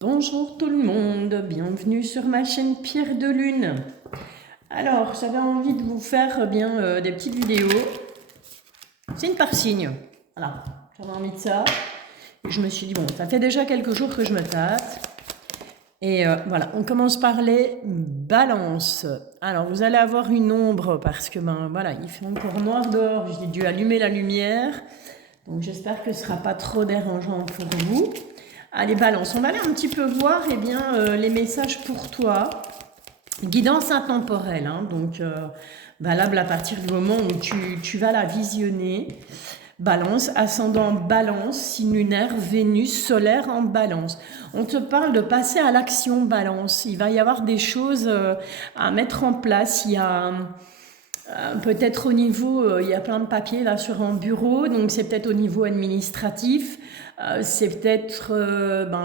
Bonjour tout le monde, bienvenue sur ma chaîne Pierre de Lune. Alors, j'avais envie de vous faire des petites vidéos. C'est une par signe. Voilà, j'avais envie de ça. Et je me suis dit, bon, ça fait déjà quelques jours que je me tâte. Et voilà, on commence par les balances. Alors, vous allez avoir une ombre parce que, voilà, il fait encore noir dehors. J'ai dû allumer la lumière. Donc, j'espère que ce ne sera pas trop dérangeant pour vous. Allez, balance, on va aller un petit peu voir les messages pour toi. Guidance intemporelle, hein, donc valable à partir du moment où tu vas la visionner. Balance, ascendant balance, signe lunaire, Vénus, solaire en balance. On te parle de passer à l'action balance. Il va y avoir des choses à mettre en place. Il y a peut-être au niveau, il y a plein de papiers là sur un bureau, donc c'est peut-être au niveau administratif. C'est peut-être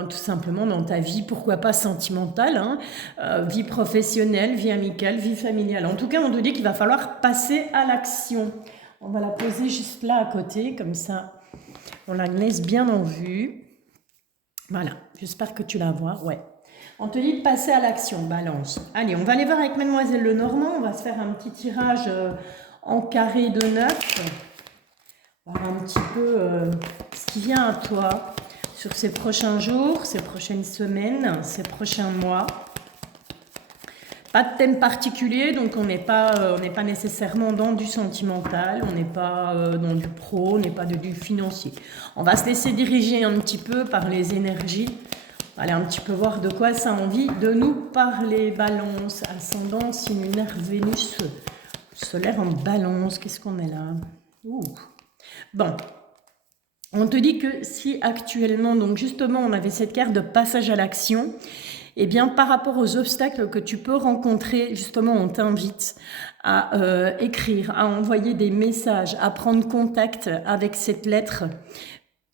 tout simplement dans ta vie, pourquoi pas sentimentale, hein, vie professionnelle, vie amicale, vie familiale. En tout cas, on te dit qu'il va falloir passer à l'action. On va la poser juste là à côté, comme ça, on la laisse bien en vue. Voilà, j'espère que tu la vois, ouais. On te dit de passer à l'action, balance. Allez, on va aller voir avec Mademoiselle Lenormand, on va se faire un petit tirage en carré de 9. Voir un petit peu ce qui vient à toi sur ces prochains jours, ces prochaines semaines, ces prochains mois. Pas de thème particulier, donc on n'est pas nécessairement dans du sentimental, on n'est pas dans du pro, on n'est pas du financier. On va se laisser diriger un petit peu par les énergies. On va aller un petit peu voir de quoi ça a envie de nous parler. Balance, ascendant, signe lunaire, Vénus, solaire en balance. Qu'est-ce qu'on est là? Ouh. Bon, on te dit que si actuellement, donc justement, on avait cette carte de passage à l'action, eh bien, par rapport aux obstacles que tu peux rencontrer, justement, on t'invite à écrire, à envoyer des messages, à prendre contact avec cette lettre.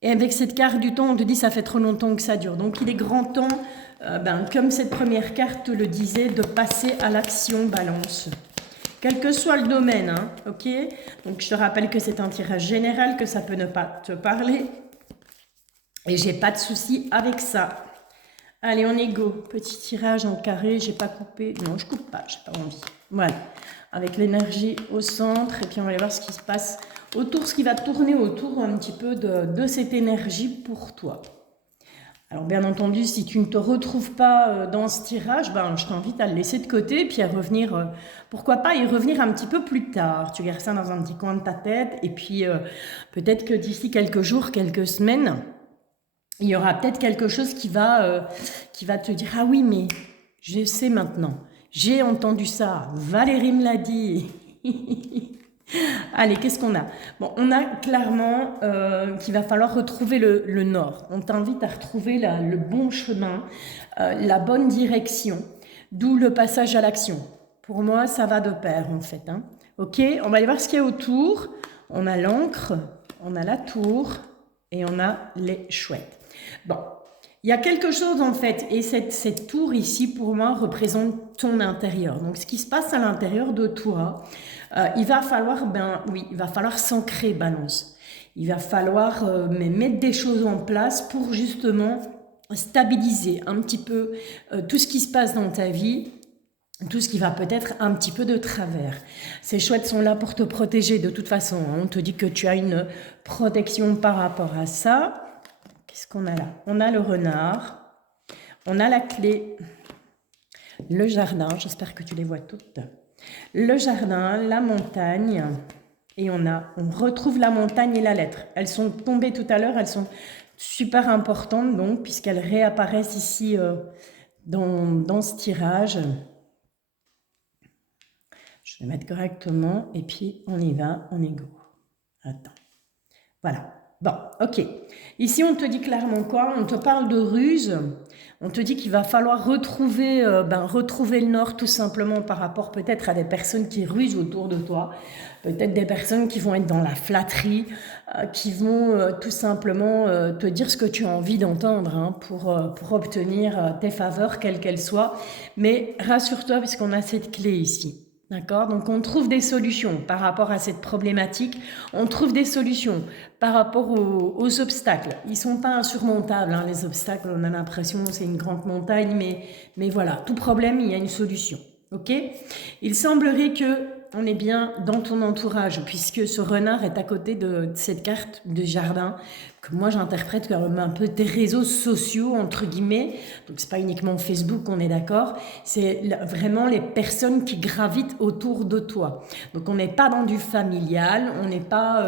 Et avec cette carte du temps, on te dit ça fait trop longtemps que ça dure. Donc, il est grand temps, comme cette première carte te le disait, de passer à l'action balance. Quel que soit le domaine, hein, ok? Donc, je te rappelle que c'est un tirage général, que ça peut ne pas te parler. Et j'ai pas de souci avec ça. Allez, on est go. Petit tirage en carré, j'ai pas coupé. Non, je coupe pas, j'ai pas envie. Voilà. Avec l'énergie au centre. Et puis, on va aller voir ce qui se passe autour, ce qui va tourner autour un petit peu de cette énergie pour toi. Alors bien entendu, si tu ne te retrouves pas dans ce tirage, je t'invite à le laisser de côté, puis à revenir, pourquoi pas y revenir un petit peu plus tard. Tu gardes ça dans un petit coin de ta tête, et puis peut-être que d'ici quelques jours, quelques semaines, il y aura peut-être quelque chose qui va te dire « Ah oui, mais je sais maintenant, j'ai entendu ça, Valérie me l'a dit ». Allez, qu'est-ce qu'on a? Bon, on a clairement qu'il va falloir retrouver le nord. On t'invite à retrouver le bon chemin, la bonne direction, d'où le passage à l'action. Pour moi, ça va de pair, en fait. Hein. Ok, on va aller voir ce qu'il y a autour. On a l'encre, on a la tour et on a les chouettes. Bon, il y a quelque chose en fait, et cette tour ici, pour moi, représente ton intérieur. Donc, ce qui se passe à l'intérieur de toi, il va falloir, il va falloir s'ancrer, balance. Il va falloir mettre des choses en place pour justement stabiliser un petit peu tout ce qui se passe dans ta vie, tout ce qui va peut-être un petit peu de travers. Ces chouettes sont là pour te protéger de toute façon. Hein. On te dit que tu as une protection par rapport à ça. Qu'est-ce qu'on a là? On a le renard, on a la clé, le jardin, j'espère que tu les vois toutes. Le jardin, la montagne, et on retrouve la montagne et la lettre. Elles sont tombées tout à l'heure, elles sont super importantes donc, puisqu'elles réapparaissent ici dans ce tirage. Je vais mettre correctement, et puis on y va, on est go. Attends, voilà. Bon, ok. Ici, on te dit clairement quoi? On te parle de ruse. On te dit qu'il va falloir retrouver le nord tout simplement par rapport peut-être à des personnes qui rusent autour de toi. Peut-être des personnes qui vont être dans la flatterie, qui vont tout simplement te dire ce que tu as envie d'entendre hein, pour obtenir tes faveurs, quelles qu'elles soient. Mais rassure-toi, puisqu'on a cette clé ici. D'accord? Donc on trouve des solutions par rapport à cette problématique, on trouve des solutions par rapport aux obstacles. Ils ne sont pas insurmontables, hein, les obstacles, on a l'impression que c'est une grande montagne, mais voilà, tout problème, il y a une solution. Ok? Il semblerait que on est bien dans ton entourage, puisque ce renard est à côté de cette carte de jardin, que moi j'interprète comme un peu des réseaux sociaux, entre guillemets. Donc c'est pas uniquement Facebook, on est d'accord, c'est vraiment les personnes qui gravitent autour de toi. Donc on n'est pas dans du familial, on n'est pas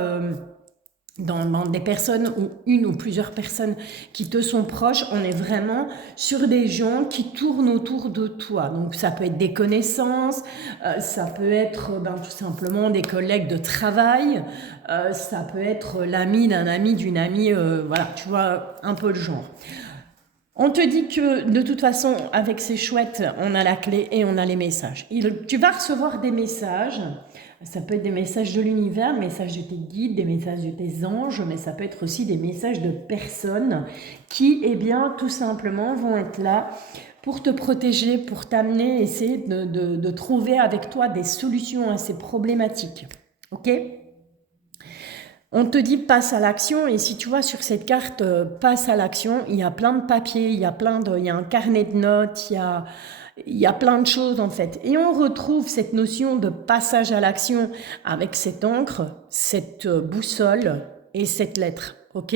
dans des personnes ou une ou plusieurs personnes qui te sont proches, on est vraiment sur des gens qui tournent autour de toi. Donc ça peut être des connaissances, ça peut être tout simplement des collègues de travail, ça peut être l'ami d'un ami, d'une amie, voilà, tu vois, un peu le genre. On te dit que de toute façon, avec ces chouettes, on a la clé et on a les messages. Tu vas recevoir des messages. Ça peut être des messages de l'univers, messages de tes guides, des messages de tes anges, mais ça peut être aussi des messages de personnes qui, eh bien, tout simplement vont être là pour te protéger, pour t'amener, essayer de trouver avec toi des solutions à ces problématiques. Ok ? On te dit passe à l'action, et si tu vois sur cette carte passe à l'action, il y a plein de papiers, il y a un carnet de notes, il y a plein de choses en fait. Et on retrouve cette notion de passage à l'action avec cette encre, cette boussole et cette lettre. Ok ?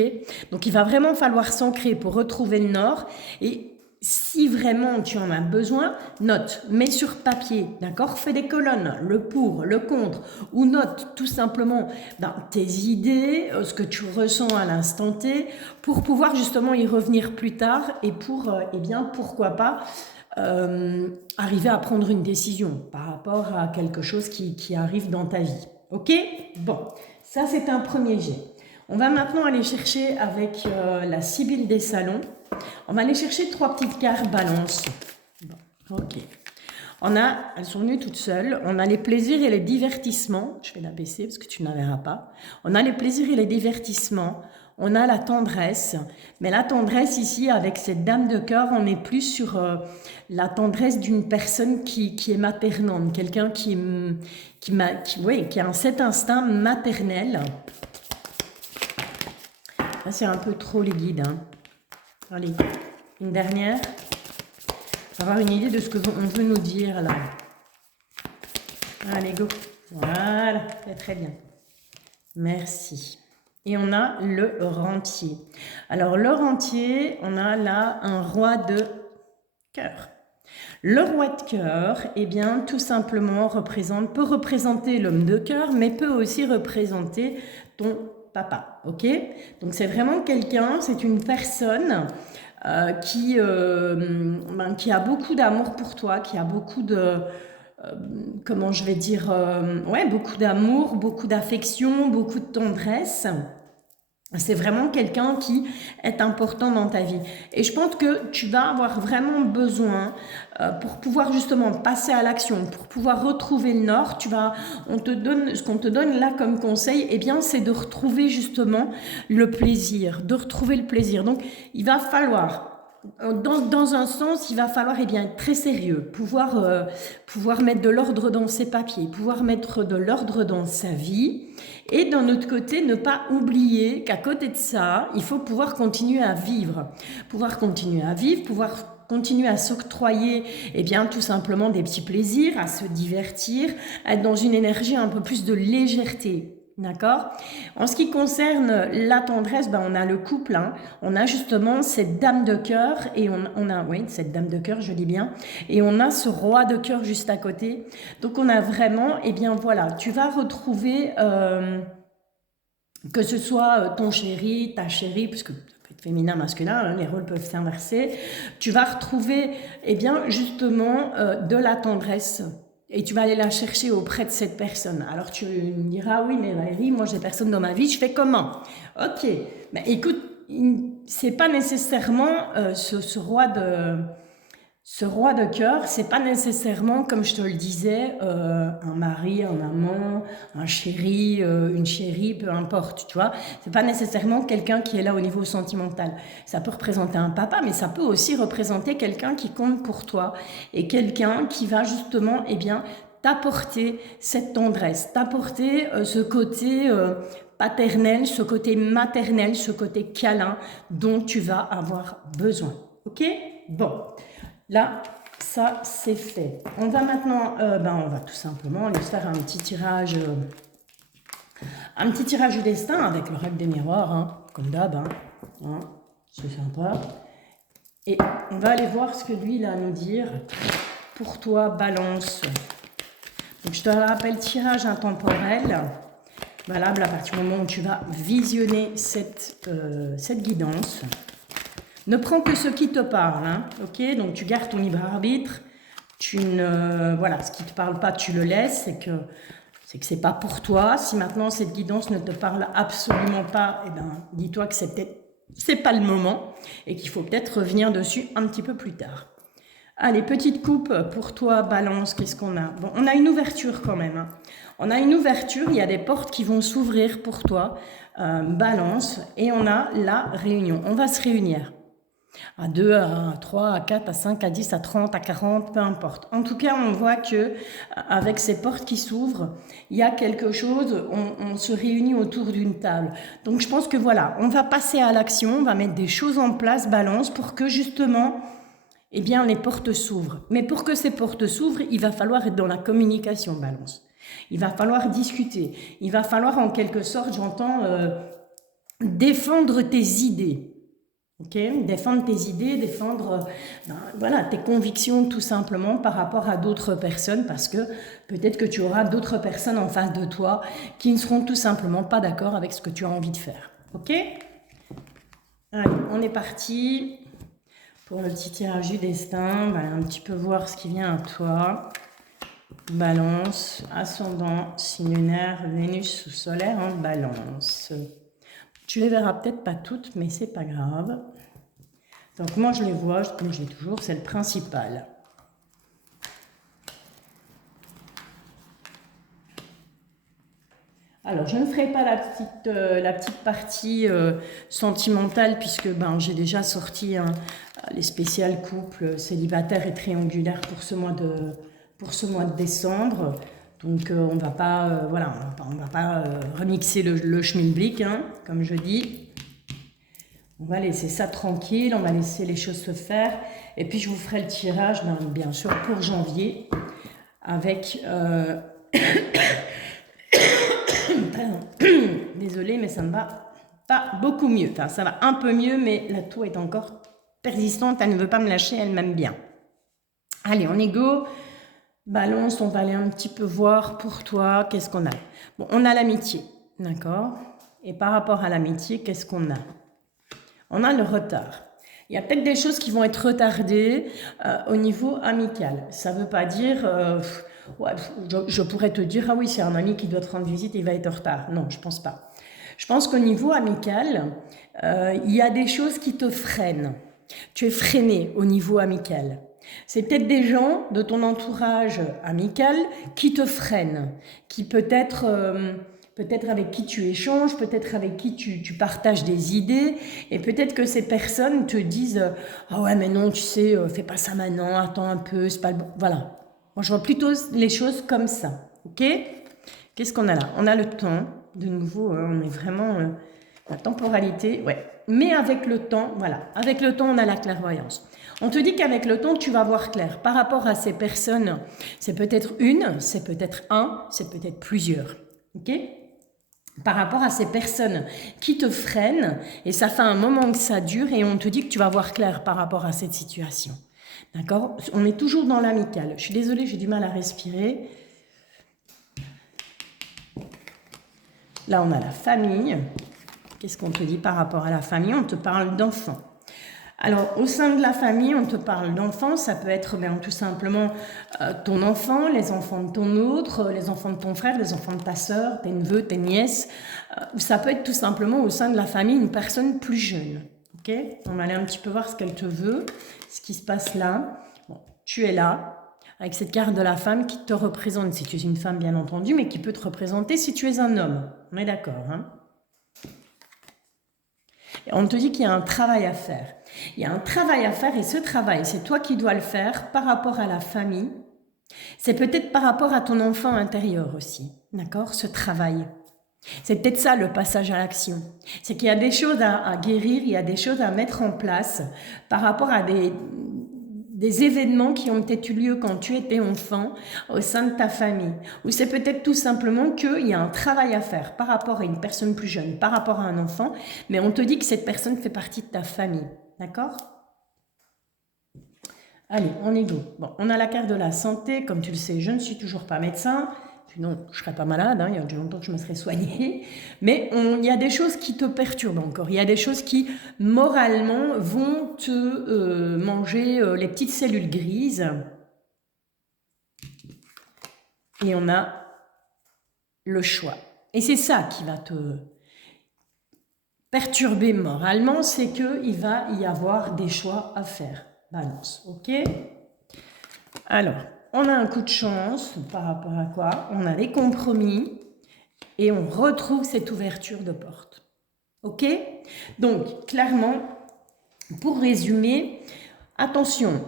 Donc il va vraiment falloir s'ancrer pour retrouver le nord. Et si vraiment tu en as besoin, note, mets sur papier, d'accord? Fais des colonnes, le pour, le contre, ou note tout simplement tes idées, ce que tu ressens à l'instant T, pour pouvoir justement y revenir plus tard et pour, eh bien, pourquoi pas, arriver à prendre une décision par rapport à quelque chose qui arrive dans ta vie. Ok? Bon, ça c'est un premier jet. On va maintenant aller chercher avec la Sibylle des salons. On va aller chercher 3 petites cartes balance. Bon, ok. Elles sont venues toutes seules. On a les plaisirs et les divertissements. Je vais la baisser parce que tu ne la verras pas. On a les plaisirs et les divertissements. On a la tendresse. Mais la tendresse ici, avec cette dame de cœur, on est plus sur la tendresse d'une personne qui est maternante. Quelqu'un qui a cet instinct maternel. Là, c'est un peu trop les guides. Hein. Allez, une dernière. On va avoir une idée de ce qu'on veut nous dire là. Allez, go. Voilà, très bien. Merci. Et on a le rentier. Alors, le rentier, on a là un roi de cœur. Le roi de cœur, eh bien, tout simplement, peut représenter l'homme de cœur, mais peut aussi représenter ton papa, ok? Donc, c'est vraiment quelqu'un, c'est une personne qui a beaucoup d'amour pour toi, qui a beaucoup de... comment je vais dire, beaucoup d'amour, beaucoup d'affection, beaucoup de tendresse. C'est vraiment quelqu'un qui est important dans ta vie. Et je pense que tu vas avoir vraiment besoin, pour pouvoir justement passer à l'action, pour pouvoir retrouver le nord, ce qu'on te donne là comme conseil, eh bien, c'est de retrouver justement le plaisir, de retrouver le plaisir. Donc, il va falloir... Dans un sens, il va falloir être très sérieux, pouvoir mettre de l'ordre dans ses papiers, pouvoir mettre de l'ordre dans sa vie. Et d'un autre côté, ne pas oublier qu'à côté de ça, il faut pouvoir continuer à vivre. Pouvoir continuer à s'octroyer tout simplement des petits plaisirs, à se divertir, à être dans une énergie un peu plus de légèreté. D'accord? En ce qui concerne la tendresse, on a le couple, hein. On a justement cette dame de cœur et cette dame de cœur, je dis bien, et on a ce roi de cœur juste à côté. Donc on a vraiment, tu vas retrouver que ce soit ton chéri, ta chérie, parce que ça peut être féminin, masculin, hein, les rôles peuvent s'inverser. Tu vas retrouver, justement, de la tendresse. Et tu vas aller la chercher auprès de cette personne. Alors tu me diras, oui, mais Valérie, moi j'ai personne dans ma vie, je fais comment? Ok, mais écoute, c'est pas nécessairement ce roi de cœur, c'est pas nécessairement, comme je te le disais, un mari, un amant, un chéri, une chérie, peu importe, tu vois. C'est pas nécessairement quelqu'un qui est là au niveau sentimental. Ça peut représenter un papa, mais ça peut aussi représenter quelqu'un qui compte pour toi et quelqu'un qui va justement, t'apporter cette tendresse, t'apporter ce côté paternel, ce côté maternel, ce côté câlin dont tu vas avoir besoin. Ok? Bon, là, ça c'est fait. On va maintenant, on va tout simplement aller se faire un petit tirage du destin avec le règle des miroirs, hein, comme d'hab, hein, c'est sympa. Et on va aller voir ce que lui il a à nous dire pour toi, Balance. Donc je te rappelle, tirage intemporel, valable à partir du moment où tu vas visionner cette guidance. Ne prends que ce qui te parle, hein, ok? Donc tu gardes ton libre arbitre. Voilà, ce qui ne te parle pas, tu le laisses. C'est que c'est pas pour toi. Si maintenant cette guidance ne te parle absolument pas, eh ben, dis-toi que c'est pas le moment et qu'il faut peut-être revenir dessus un petit peu plus tard. Allez, petite coupe pour toi, Balance, qu'est-ce qu'on a? Bon, on a une ouverture quand même, hein. On a une ouverture, il y a des portes qui vont s'ouvrir pour toi, Balance, et on a la réunion. On va se réunir à 2, à 3, à 4, à 5, à 10, à 30, à 40, peu importe. En tout cas, on voit que avec ces portes qui s'ouvrent, il y a quelque chose, on se réunit autour d'une table. Donc je pense que voilà, on va passer à l'action, on va mettre des choses en place, Balance, pour que justement, eh bien, les portes s'ouvrent. Mais pour que ces portes s'ouvrent, il va falloir être dans la communication, Balance. Il va falloir discuter. Il va falloir, en quelque sorte, j'entends, défendre tes idées. Okay, défendre tes idées, défendre voilà, tes convictions tout simplement par rapport à d'autres personnes, parce que peut-être que tu auras d'autres personnes en face de toi qui ne seront tout simplement pas d'accord avec ce que tu as envie de faire. Ok? Allez, on est parti pour le petit tirage du destin. On va un petit peu voir ce qui vient à toi. Balance, ascendant, signe lunaire, Vénus ou solaire en Balance. Tu les verras peut-être pas toutes, mais c'est pas grave. Donc moi je les vois, comme je dis toujours, c'est le principal. Alors je ne ferai pas la petite partie sentimentale puisque j'ai déjà sorti les spéciales couples célibataires et triangulaires pour ce mois de décembre. Donc on va pas remixer le schmilblick, hein, comme je dis. On va laisser ça tranquille, on va laisser les choses se faire. Et puis je vous ferai le tirage, bien sûr, pour janvier, avec... Désolée, mais ça ne va pas beaucoup mieux. Enfin, ça va un peu mieux, mais la toux est encore persistante. Elle ne veut pas me lâcher, elle m'aime bien. Allez, on est go. Balance, on va aller un petit peu voir pour toi, qu'est-ce qu'on a. Bon, on a l'amitié, d'accord? Et par rapport à l'amitié, qu'est-ce qu'on a? On a le retard. Il y a peut-être des choses qui vont être retardées au niveau amical. Ça ne veut pas dire... je pourrais te dire, ah oui, c'est un ami qui doit te rendre visite, il va être en retard. Non, je ne pense pas. Je pense qu'au niveau amical, il y a des choses qui te freinent. Tu es freiné au niveau amical. C'est peut-être des gens de ton entourage amical qui te freinent, qui peut-être avec qui tu échanges, peut-être avec qui tu partages des idées, et peut-être que ces personnes te disent « Ah ouais, mais non, tu sais, fais pas ça maintenant, attends un peu, c'est pas le bon... » Voilà. Moi, je vois plutôt les choses comme ça, ok? Qu'est-ce qu'on a là? On a le temps, de nouveau, on est vraiment... la temporalité, ouais. Mais avec le temps, voilà, avec le temps, on a la clairvoyance. On te dit qu'avec le temps, tu vas voir clair. Par rapport à ces personnes, c'est peut-être une, c'est peut-être un, c'est peut-être plusieurs, ok? Par rapport à ces personnes qui te freinent, et ça fait un moment que ça dure, et on te dit que tu vas voir clair par rapport à cette situation. D'accord? On est toujours dans l'amical. Je suis désolée, j'ai du mal à respirer. Là, on a la famille. Qu'est-ce qu'on te dit par rapport à la famille? On te parle d'enfants. Alors, au sein de la famille, on te parle d'enfants. Ça peut être tout simplement ton enfant, les enfants de ton autre, les enfants de ton frère, les enfants de ta sœur, tes neveux, tes nièces. Ou ça peut être tout simplement au sein de la famille une personne plus jeune. Okay? On va aller un petit peu voir ce qu'elle te veut, ce qui se passe là. Bon, tu es là, avec cette carte de la femme qui te représente, si tu es une femme bien entendu, mais qui peut te représenter si tu es un homme. On est d'accord, hein? Et on te dit qu'il y a un travail à faire. Il y a un travail à faire et ce travail, c'est toi qui dois le faire par rapport à la famille, C'est peut-être par rapport à ton enfant intérieur aussi, d'accord? Ce travail. C'est peut-être ça le passage à l'action. C'est qu'il y a des choses à guérir, il y a des choses à mettre en place par rapport à des événements qui ont peut-être eu lieu quand tu étais enfant au sein de ta famille. Ou c'est peut-être tout simplement qu'il y a un travail à faire par rapport à une personne plus jeune, par rapport à un enfant, mais on te dit que cette personne fait partie de ta famille. D'accord ? Allez, on est go. Bon, on a la carte de la santé. Comme tu le sais, je ne suis toujours pas médecin. Sinon, je ne serais pas malade. Hein, il y a déjà longtemps que je me serais soignée. Mais il y a des choses qui te perturbent encore. Il y a des choses qui, moralement, vont te manger les petites cellules grises. Et on a le choix. Et c'est ça qui va te perturber moralement, c'est qu'il va y avoir des choix à faire. Balance, ok? Alors, on a un coup de chance par rapport à quoi? On a des compromis et on retrouve cette ouverture de porte. Ok? Donc, clairement, pour résumer, attention,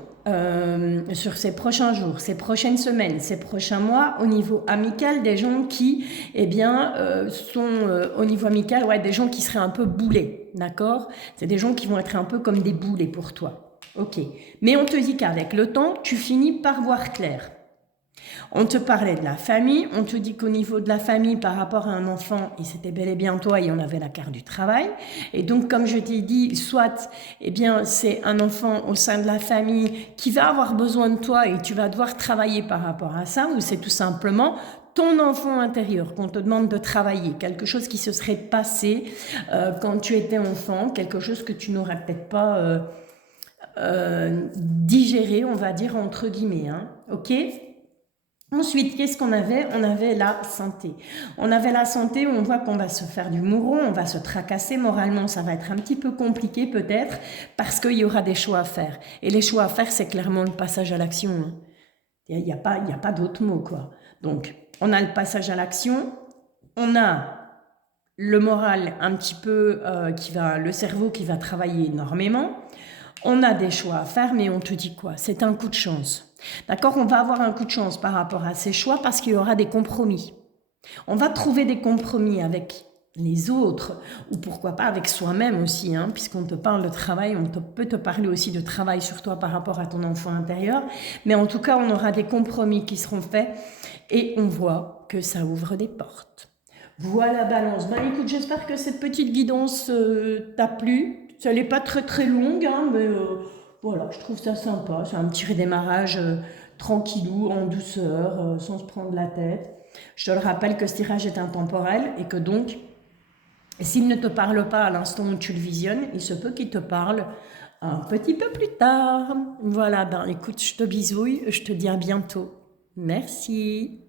sur ces prochains jours, ces prochaines semaines, ces prochains mois, au niveau amical, des gens qui, sont au niveau amical, ouais, des gens qui seraient un peu boulets, d'accord? C'est des gens qui vont être un peu comme des boulets pour toi. Ok, mais on te dit qu'avec le temps, tu finis par voir clair. On te parlait de la famille, on te dit qu'au niveau de la famille, par rapport à un enfant, et c'était bel et bien toi, et on avait la carte du travail. Et donc, comme je t'ai dit, soit, c'est un enfant au sein de la famille qui va avoir besoin de toi et tu vas devoir travailler par rapport à ça, ou c'est tout simplement ton enfant intérieur qu'on te demande de travailler, quelque chose qui se serait passé quand tu étais enfant, quelque chose que tu n'aurais peut-être pas digéré, on va dire entre guillemets, hein, ok? Ensuite, qu'est-ce qu'on avait? On avait la santé. On avait la santé où on voit qu'on va se faire du mouron, on va se tracasser moralement, ça va être un petit peu compliqué peut-être parce qu'il y aura des choix à faire. Et les choix à faire, c'est clairement le passage à l'action. Hein. Il n'y a pas d'autre mot, quoi. Donc, on a le passage à l'action, on a le moral un petit peu, le cerveau qui va travailler énormément. On a des choix à faire, mais on te dit quoi? C'est un coup de chance. D'accord? On va avoir un coup de chance par rapport à ces choix parce qu'il y aura des compromis. On va trouver des compromis avec les autres ou pourquoi pas avec soi-même aussi, hein, puisqu'on te parle de travail, peut te parler aussi de travail sur toi par rapport à ton enfant intérieur. Mais en tout cas, on aura des compromis qui seront faits et on voit que ça ouvre des portes. Voilà, Balance. Ben écoute, j'espère que cette petite guidance t'a plu. Ça n'est pas très très longue, hein, mais voilà, je trouve ça sympa. C'est un petit redémarrage tranquillou, en douceur, sans se prendre la tête. Je te le rappelle que ce tirage est intemporel et que donc, s'il ne te parle pas à l'instant où tu le visionnes, il se peut qu'il te parle un petit peu plus tard. Voilà, ben écoute, je te bisouille, je te dis à bientôt. Merci.